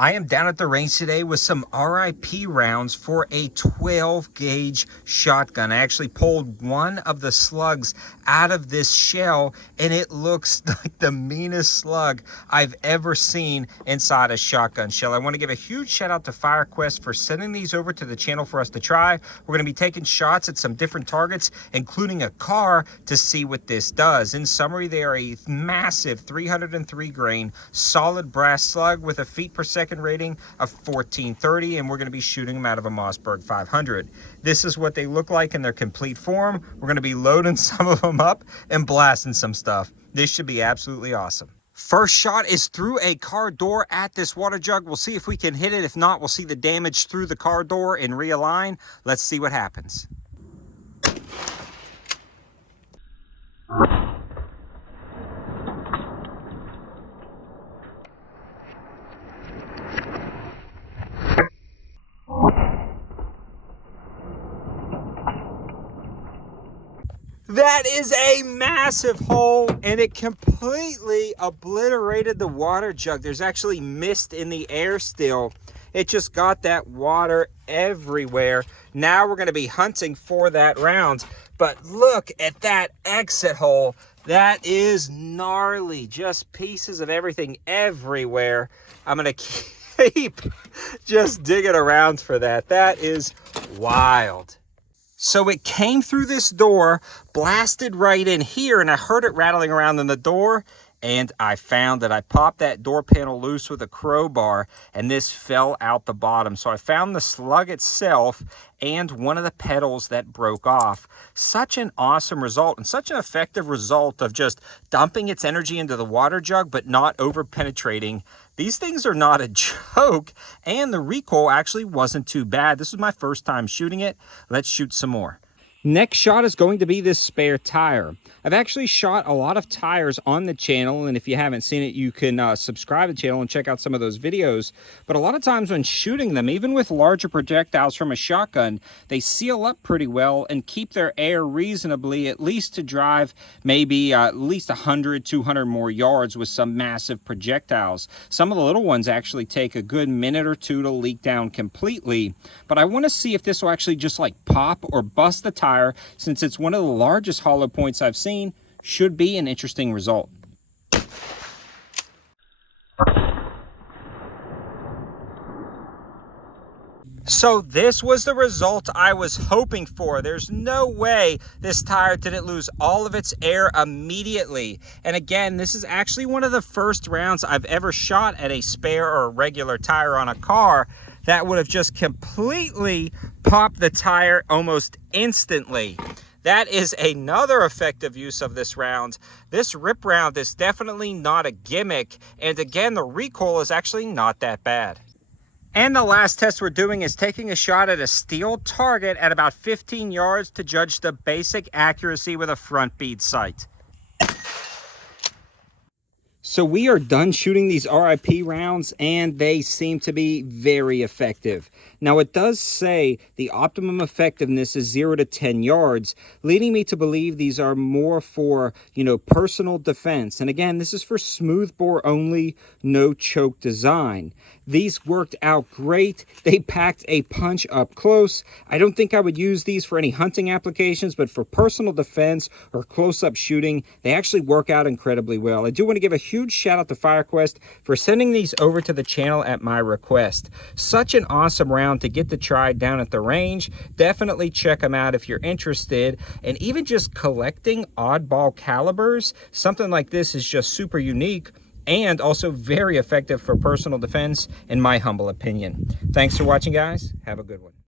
I am down at the range today with some R.I.P rounds for a 12 gauge shotgun. I actually pulled one of the slugs out of this shell and it looks like the meanest slug I've ever seen inside a shotgun shell. I want to give a huge shout out to FireQuest for sending these over to the channel for us to try. We're going to be taking shots at some different targets, including a car, to see what this does. In summary, they are a massive 303 grain solid brass slug with a feet per second rating of 1430, and we're going to be shooting them out of a Mossberg 500. This is what they look like in their complete form. We're going to be loading some of them up and blasting some stuff. This should be absolutely awesome. First shot is through a car door at this water jug. We'll see if we can hit it. If not, we'll see the damage through the car door and realign. Let's see what happens. That is a massive hole, and it completely obliterated the water jug. There's actually mist in the air still. It just got that water everywhere. Now we're going to be hunting for that round. But look at that exit hole. That is gnarly. Just pieces of everything everywhere. I'm going to keep just digging around for that. That is wild. So it came through this door, blasted right in here, and I heard it rattling around in the door, and I found that I popped that door panel loose with a crowbar, and this fell out the bottom. So I found the slug itself and one of the petals that broke off. Such an awesome result, and such an effective result of just dumping its energy into the water jug, but not over penetrating. These things are not a joke, and the recoil actually wasn't too bad. This was my first time shooting it. Let's shoot some more. Next shot is going to be this spare tire. I've actually shot a lot of tires on the channel, and if you haven't seen it, you can subscribe to the channel and check out some of those videos. But a lot of times when shooting them, even with larger projectiles from a shotgun, they seal up pretty well and keep their air reasonably, at least to drive maybe at least 100, 200 more yards with some massive projectiles. Some of the little ones actually take a good minute or two to leak down completely. But I want to see if this will actually just like pop or bust the tire, since it's one of the largest hollow points I've seen. Should be an interesting result. So this was the result I was hoping for. There's no way this tire didn't lose all of its air immediately. And again, this is actually one of the first rounds I've ever shot at a spare or a regular tire on a car that would have just completely popped the tire almost instantly. That is another effective use of this round. This rip round is definitely not a gimmick. And again, the recoil is actually not that bad. And the last test we're doing is taking a shot at a steel target at about 15 yards to judge the basic accuracy with a front bead sight. So we are done shooting these R.I.P rounds, and they seem to be very effective. Now it does say the optimum effectiveness is 0 to 10 yards, leading me to believe these are more for, personal defense. And again, this is for smooth bore only, no choke design. These worked out great. They packed a punch up close. I don't think I would use these for any hunting applications, but for personal defense or close-up shooting, they actually work out incredibly well. I do want to give a huge shout out to FireQuest for sending these over to the channel at my request. Such an awesome round to get to try down at the range. Definitely check them out if you're interested. And even just collecting oddball calibers, something like this is just super unique and also very effective for personal defense, in my humble opinion. Thanks for watching, guys. Have a good one.